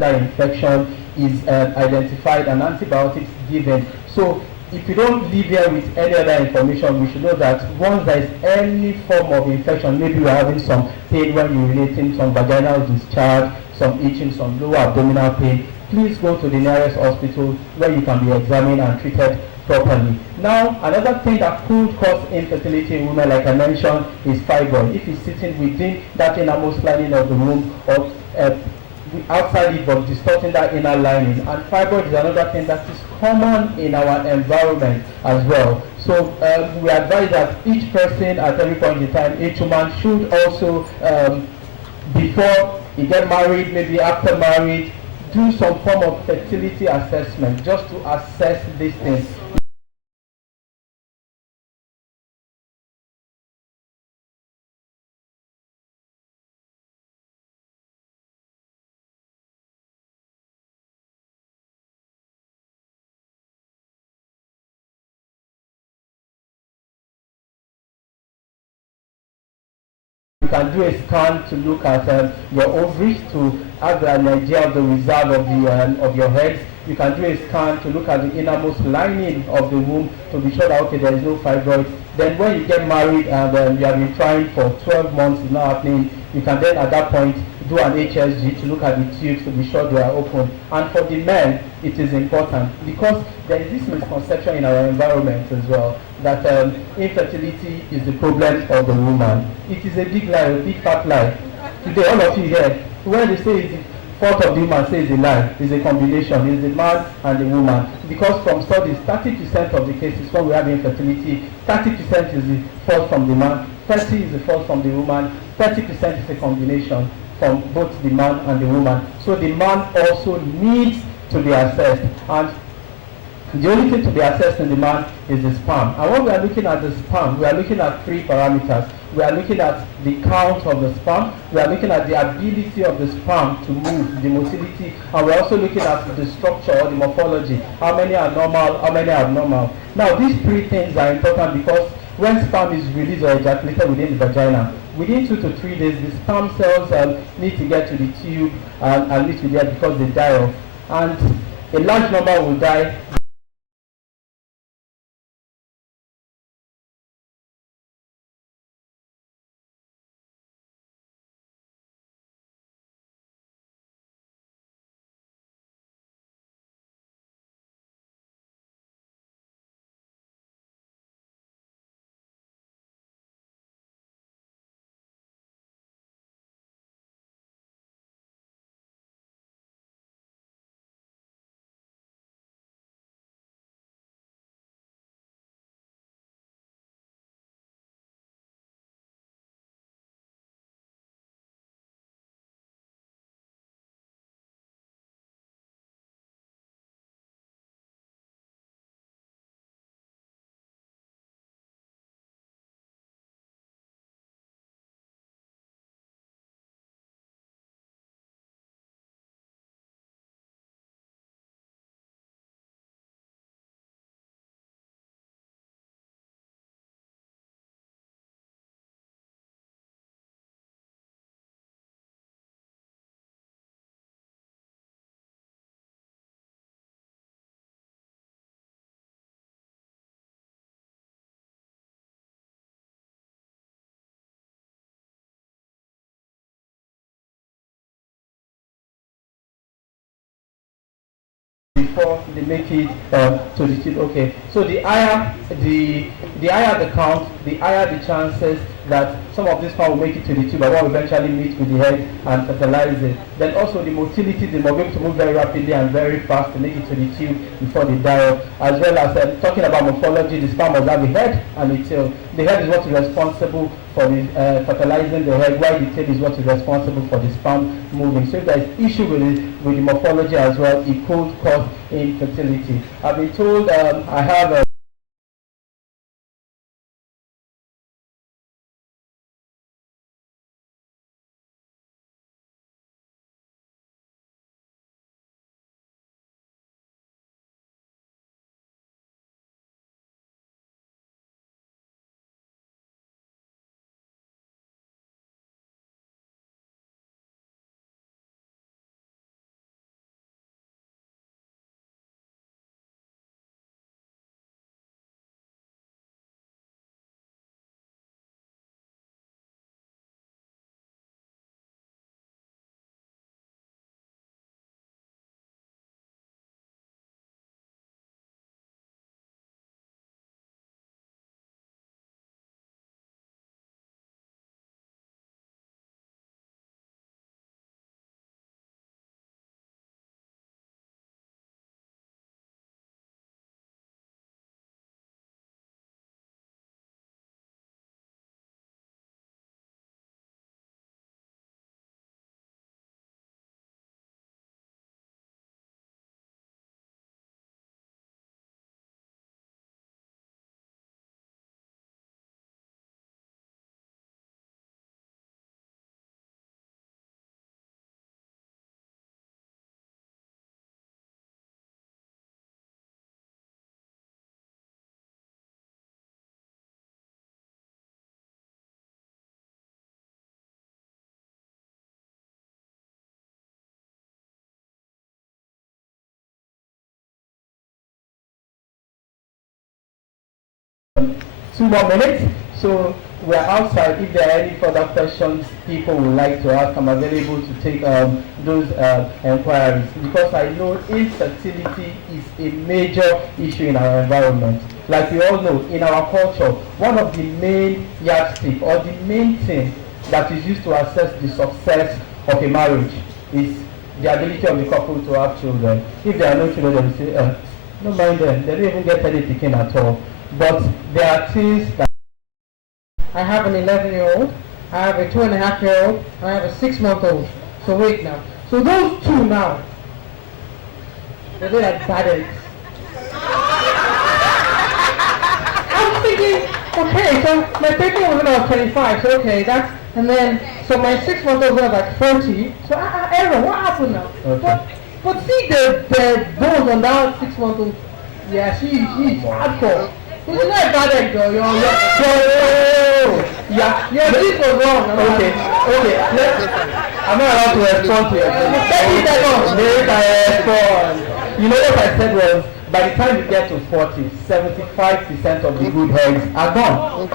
that infection is identified and antibiotics given. So if you don't leave here with any other information, we should know that once there is any form of infection, maybe you're having some pain when urinating, some vaginal discharge, some itching, some lower abdominal pain, please go to the nearest hospital where you can be examined and treated properly. Now, another thing that could cause infertility in women, like I mentioned, is fibroid. If it's sitting within that innermost lining of the womb or outside it but distorting that inner lining, and fibroid is another thing that is common in our environment as well. So we advise that each person at every point in time, each woman should also before you get married, maybe after marriage, do some form of fertility assessment just to assess these things. You can do a scan to look at your ovaries to have an idea of the reserve of your eggs. You can do a scan to look at the innermost lining of the womb to be sure that okay, there is no fibroid. Then when you get married and you have been trying for 12 months, it's not happening, you can then at that point do an HSG to look at the tubes to be sure they are open. And for the men, it is important because there is this misconception in our environment as well that infertility is the problem of the woman. It is a big lie, a big fat lie. Today, all of you here, when they say it's the fault of the woman, say it's a lie. It's a combination. It's the man and the woman. Because from studies, 30% of the cases when we have infertility, 30% is the fault from the man, 30% is the fault from the woman, 30% is a combination from both the man and the woman. So the man also needs to be assessed. And the only thing to be assessed in the man is the sperm. And when we are looking at the sperm, we are looking at 3 parameters. We are looking at the count of the sperm, we are looking at the ability of the sperm to move, the motility, and we are also looking at the structure or the morphology. How many are normal, how many are abnormal. Now these 3 things are important because when sperm is released or ejaculated within the vagina, within 2 to 3 days, the sperm cells need to get to the tube and need to be there because they die off. And a large number will die. Before they make it to the tube. Okay, so the higher the count, the higher the chances that some of this sperm will make it to the tube and will eventually meet with the egg and fertilize it. Then also the motility, they will be able to move very rapidly and very fast to make it to the tube before they die off. As well as talking about morphology, the sperm must have a head and a tail. The head is what is responsible for the fertilizing the egg, while the tail is what is responsible for the sperm moving. So if there is issue with the morphology as well, it could cause infertility. I've been told I have more minutes. So we're outside. If there are any further questions people would like to ask, I'm available to take those inquiries, because I know infertility is a major issue in our environment. Like we all know, in our culture, one of the main yardstick or the main thing that is used to assess the success of a marriage is the ability of the couple to have children. If there are no children, they will say, no mind them, they don't even get any picking at all. But there are things that I have an 11-year-old, I have a 2.5-year-old, and I have a 6-month-old. So wait now. So those two now, they are bad eggs. I'm thinking, okay, so my 13 was when I was 25, so okay, that's, and then, so my 6-month-old was like 40, so Aaron, what happened now? Okay. But see the bones on that 6-month-old, yeah, she's hardcore. But you're not a bad egg though, your teeth was wrong. Okay. I'm not allowed to respond to your question. Let I respond. You know what I said was, by the time you get to 40, 75% of the good eggs are gone.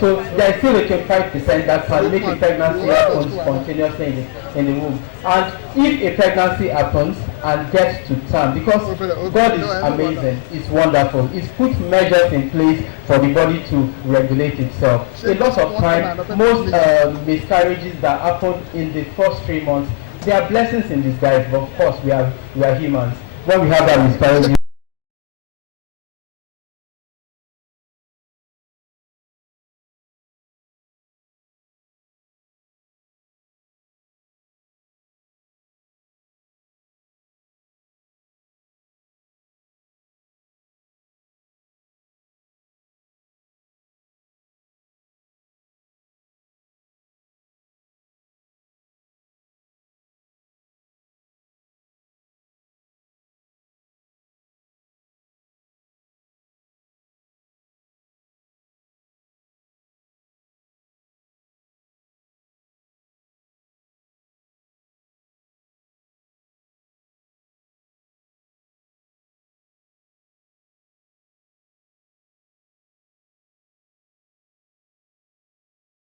So there is still a 25% that can make a pregnancy happen spontaneously in the womb. And if a pregnancy happens and gets to term, because God is amazing, it's wonderful, He's put measures in place for the body to regulate itself. A lot of time, most miscarriages that happen in the first 3 months, they are blessings in disguise, but of course we are humans. When we have that miscarriage,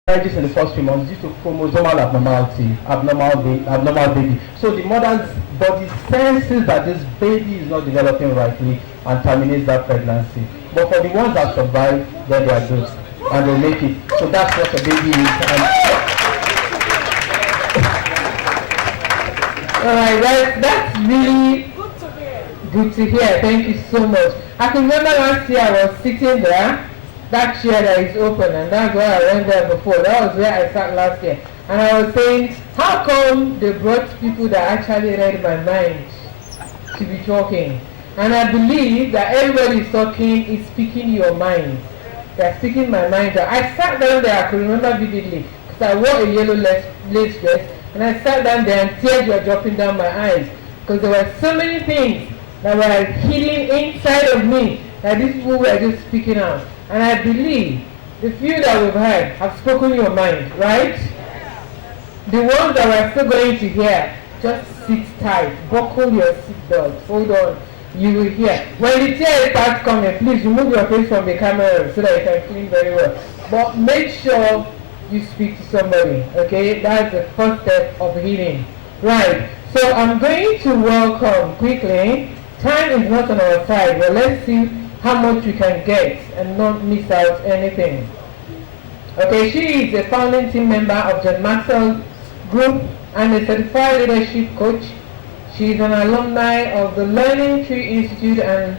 miscarriages in the first 3 months due to chromosomal abnormality, abnormal baby. So the mother's body senses that this baby is not developing rightly and terminates that pregnancy. But for the ones that survive, then they are good and they make it. So that's what a baby is. Alright, that's really good to hear. Thank you so much. I can remember last year I was sitting there, that chair that is open, and that's where I went there before. That was where I sat last year. And I was saying, how come they brought people that actually read my mind to be talking? And I believe that everybody is talking is speaking your mind. They're speaking my mind. I sat down there, I could remember vividly, because I wore a yellow lace dress, and I sat down there and tears were dropping down my eyes, because there were so many things that were hidden inside of me that these people were just speaking out. And I believe the few that we've heard have spoken your mind, right? The ones that we're still going to hear, just sit tight, buckle your seatbelts, hold on, you will hear. When the tears start coming, please remove your face from the camera so that you can clean very well. But make sure you speak to somebody, okay? That's the first step of healing. Right, so I'm going to welcome quickly. Time is not on our side, but let's see how much we can get and not miss out anything. Okay, she is a founding team member of John Maxwell Group and a certified leadership coach. She is an alumni of the Learning Tree Institute and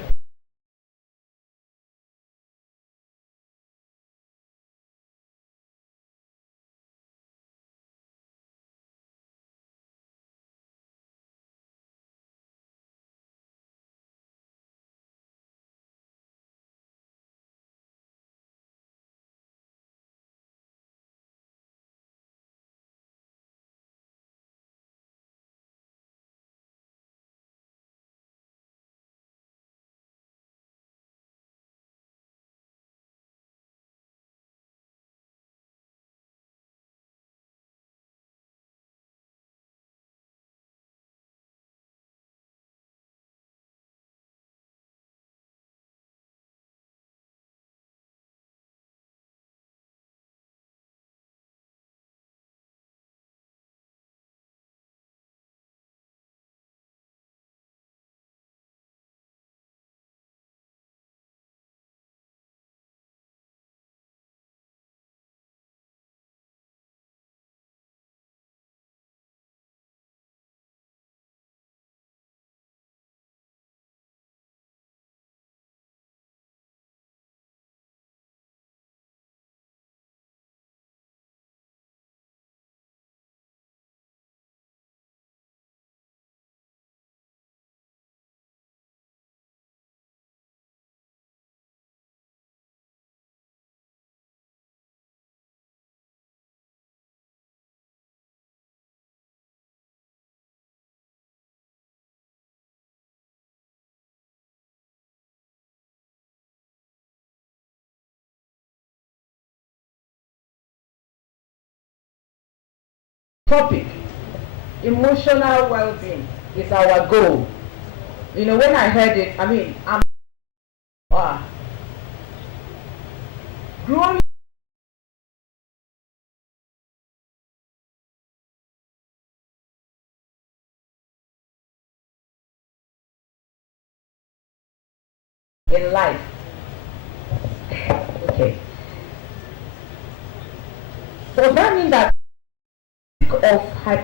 topic, emotional well-being, is our goal. You know, when I heard it, I mean, I'm growing in life. Okay. Does that mean that of hyper